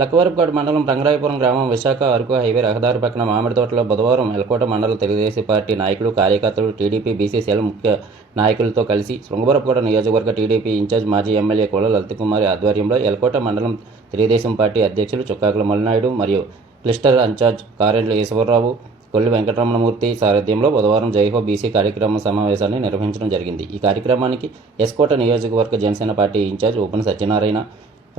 లక్కవరపుకోట మండలం రంగరాయపురం గ్రామం విశాఖ అరకు హైవే రహదారి పక్కన మామిడి తోటలో బుధవారం ఎల్కోట మండల తెలుగుదేశం పార్టీ నాయకులు కార్యకర్తలు టీడీపీ బీసీసీఎల్ ముఖ్య నాయకులతో కలిసి శృంగవరపుకోట నియోజకవర్గ టీడీపీ ఇన్ఛార్జ్ మాజీ ఎమ్మెల్యే కోల లలితకుమారి ఆధ్వర్యంలో ఎల్కోట మండలం తెలుగుదేశం పార్టీ అధ్యక్షులు చుక్కాకుల మల్లినాయుడు మరియు క్లిస్టర్ ఇన్ఛార్జ్ కారెంట్ల ఈశ్వరరావు కొల్లి వెంకటరమణమూర్తి సారథ్యంలో బుధవారం జైహో బీసీ కార్యక్రమ సమావేశాన్ని నిర్వహించడం జరిగింది. ఈ కార్యక్రమానికి ఎస్కోట నియోజకవర్గ జనసేన పార్టీ ఇన్ఛార్జ్ ఉపన సత్యనారాయణ,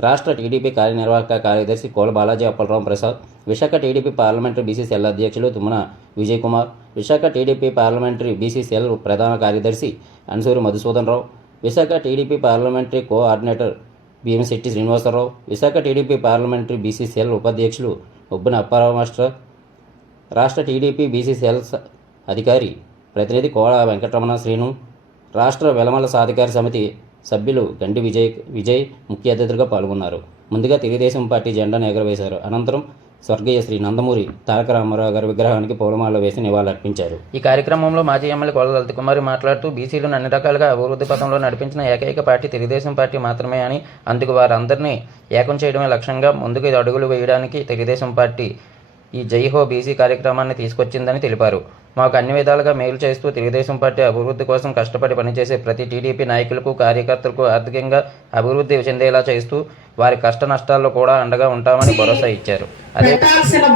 రాష్ట్ర టీడీపీ కార్యనిర్వాహక కార్యదర్శి కోల బాలాజీ అప్పలరావు ప్రసాద్, విశాఖ టీడీపీ పార్లమెంటరీ బీసీసీఎల్ అధ్యక్షులు తుమ్మన విజయ్ కుమార్, విశాఖ టీడీపీ పార్లమెంటరీ బీసీసీఎల్ ప్రధాన కార్యదర్శి Ansuri Madhusudan Rao, Visakha TDP parliamentary coordinator Bhimashetti Srinivasarao, Visakha TDP parliamentary BCCL ఉపాధ్యక్షులు ఉబ్బన అప్పారావు మాస్టర్, రాష్ట్ర టీడీపీ బీసీసీఎల్ అధికారి ప్రతినిధి కోల వెంకటరమణ శ్రీను, రాష్ట్ర వెలమల సాధికార సమితి సభ్యులు గండి విజయ్ ముఖ్య అతిథులుగా పాల్గొన్నారు. ముందుగా తెలుగుదేశం పార్టీ జెండాను ఎగురవేశారు. అనంతరం స్వర్గీయ శ్రీ నందమూరి తారక రామారావు గారి విగ్రహానికి పూలమాల వేసి నివాళులర్పించారు. ఈ కార్యక్రమంలో మాజీ ఎమ్మెల్యే కోల లలితకుమారి మాట్లాడుతూ బీసీలను అన్ని రకాలుగా అభివృద్ధి పథంలో నడిపించిన ఏకైక పార్టీ తెలుగుదేశం పార్టీ మాత్రమే అని, అందుకు వారందరినీ ఏకం చేయడమే లక్ష్యంగా ముందుకు అడుగులు వేయడానికి తెలుగుదేశం పార్టీ ఈ జైహో బీసీ కార్యక్రమాన్ని తీసుకొచ్చిందని తెలిపారు. మాకు అన్ని విధాలుగా మేలు చేస్తూ తెలుగుదేశం పార్టీ అభివృద్ధి కోసం కష్టపడి పనిచేసే ప్రతి టీడీపీ నాయకులకు కార్యకర్తలకు ఆర్థికంగా అభివృద్ధి చెందేలా చేస్తూ వారి కష్ట నష్టాల్లో కూడా అండగా ఉంటామని భరోసా ఇచ్చారు. అదే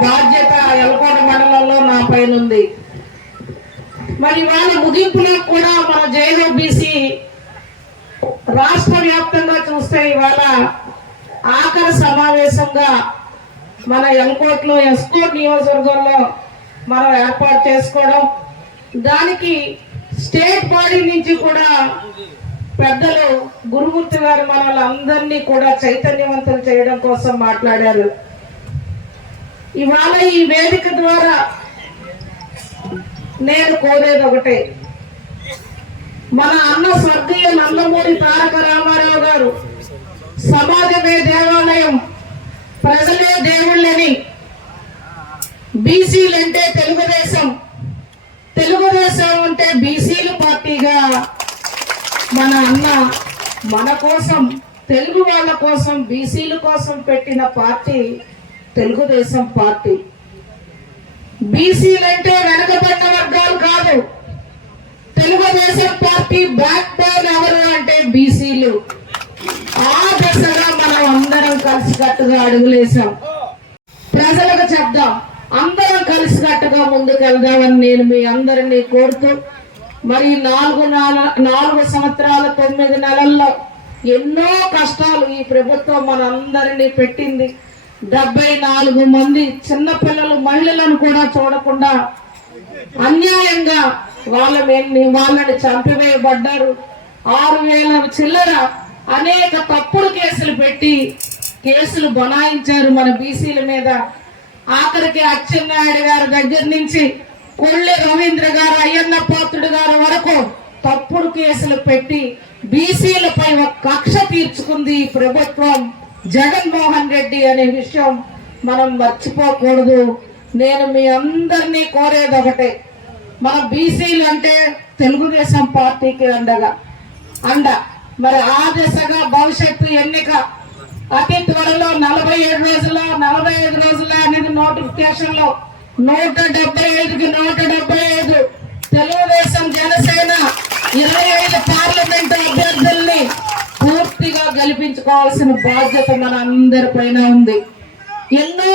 బాధ్యత ఎల్కోట మండలంలో నా పైన ఉంది. మరి వాళ్ళ ముగింపులో కూడా మన జైహో బీసీ రాష్ట్ర వ్యాప్తంగా చూస్తే ఇవాళ ఆఖరి సమావేశంగా మన ఎల్కోట్లో ఎస్కోట్ నియోజకవర్గంలో మనం ఏర్పాటు చేసుకోవడం, దానికి స్టేట్ బాడీ నుంచి కూడా పెద్దలు గురుమూర్తి గారు మనల్ని కూడా చైతన్యవంతులు చేయడం కోసం మాట్లాడారు. ఇవాళ ఈ వేదిక ద్వారా నేను కోరేది ఒకటే, మన అన్న స్వర్గీయ నందమూరి తారక రామారావు గారు సమాజమే దేవాలయం, ప్రజలే దేవుళ్ళని, బీసీలు అంటే తెలుగుదేశం అంటే బీసీల పార్టీగా మన అన్న మన కోసం, తెలుగు వాళ్ళ కోసం, బీసీల కోసం పెట్టిన పార్టీ తెలుగుదేశం పార్టీ. బీసీలు అంటే వెనుకబడిన వర్గాలు కాదు, తెలుగుదేశం పార్టీ బ్యాక్ బోన్ ఎవరు అంటే బీసీలు. ఆ దశగా మనం అందరం కలిసికట్టుగా అడుగులేసాం. ప్రజలకు చెప్దాం, అందరం కలిసికట్టుగా ముందుకెళ్దామని నేను మీ అందరినీ కోరుతూ, మరి 4 సంవత్సరాల 9 నెలల్లో ఎన్నో కష్టాలు ఈ ప్రభుత్వం మనందరినీ పెట్టింది. 74 మంది చిన్నపిల్లలు, మహిళలను కూడా చూడకుండా అన్యాయంగా వాళ్ళని చంపివేయబడ్డారు. 6,000 చిల్లర అనేక తప్పుడు కేసులు పెట్టి కేసులు బనాయించారు మన బీసీల మీద. ఆఖరికి అచ్చెన్నాయుడు గారి దగ్గర నుంచి కొల్లి రవీంద్ర గారు, అయ్యన్న పాత్రుడు గారు వరకు తప్పుడు కేసులు పెట్టి బీసీలపై ఒక కక్ష తీర్చుకుంది ఈ ప్రభుత్వం, జగన్మోహన్ రెడ్డి అనే విషయం మనం మర్చిపోకూడదు. నేను మీ అందరినీ కోరేది ఒకటే, మన బీసీలు అంటే తెలుగుదేశం పార్టీకి అండ. మరి ఆ దిశగా భవిష్యత్తు ఎన్నిక అతి త్వరలో 47 రోజుల 45 రోజుల అనేది నోటిఫికేషన్ లో 175కి 175 తెలుగుదేశం జనసేన 25 పార్లమెంటు అభ్యర్థుల్ని పూర్తిగా గెలిపించుకోవాల్సిన బాధ్యత మన అందరి పైన ఉంది. ఎన్నో